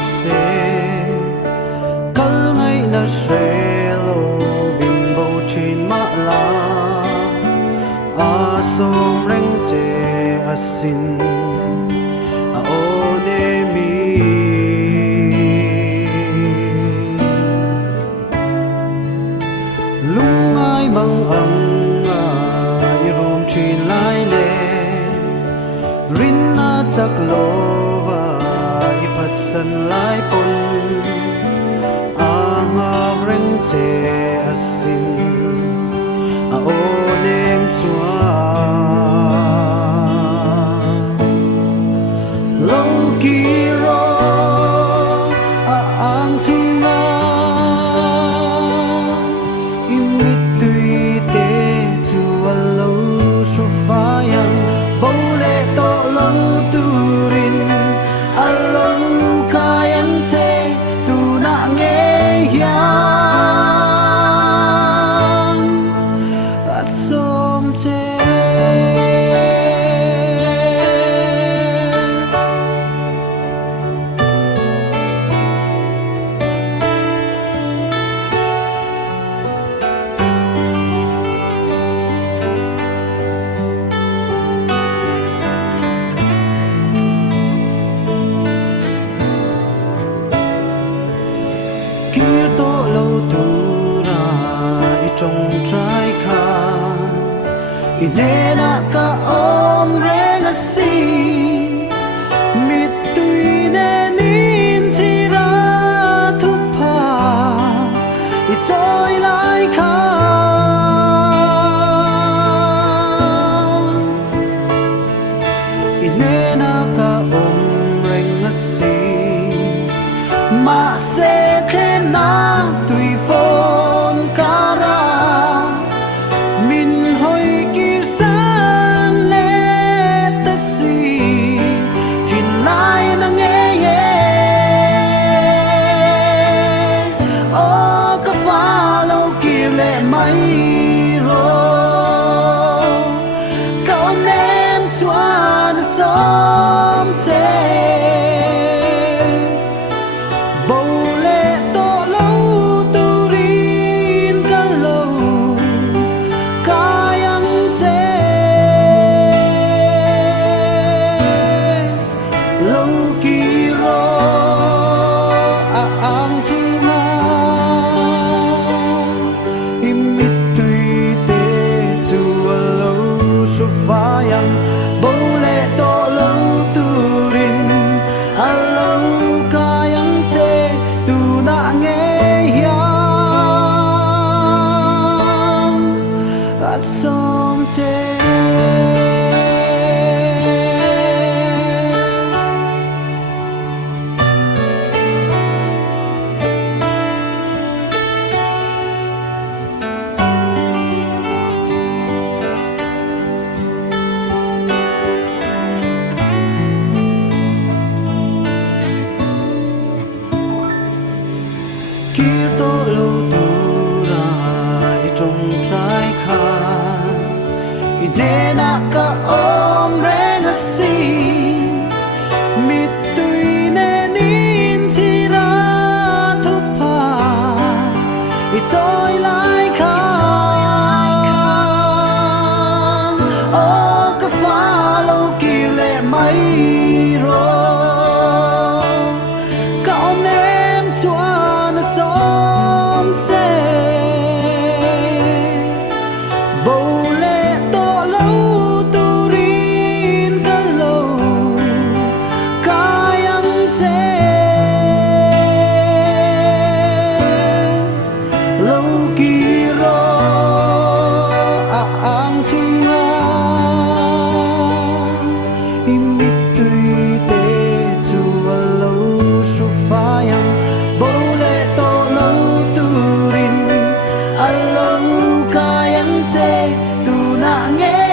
se kal ngai na shelo vin bo chin ma la a som reng che asin a one mi lungai mang ang i rom chin lai le rin na chak lova i phat san lai pon angam reng che asin a onem chua lo ki ro a ang thunga imit tui te chu a lo su fa yang bo le to lo turin a lo kayan che tu na nge yang a som che kia to lâu tu na i trong trái khan i ne na ka om reng a si mit tui ne nin chi ra thu pa i choi lai khan i ne na ka om reng a si ma se na tui phone kara min hoi kir san le ta si thin lai na nge ye o ka fa lo kir le mai ro ka nem chuan som che lâu kỳ ro a ang thunga imit tui te chu a lo su fa yang bo le to lo turin a lo kayang che tu na nge yang a som che kia to lâu tu na i trong trái khan i ne na ka om reng a si mit tui ne nin chi ra thu pa i choi lai khan o ka fa lo ki le mai ro ka om nem chuan som che bo le to lo turin ka lo kayang che lo ki ro a ang thunga imit tui te chu a lo su fa yang bo le to lo turin a lo kayang che tu na nge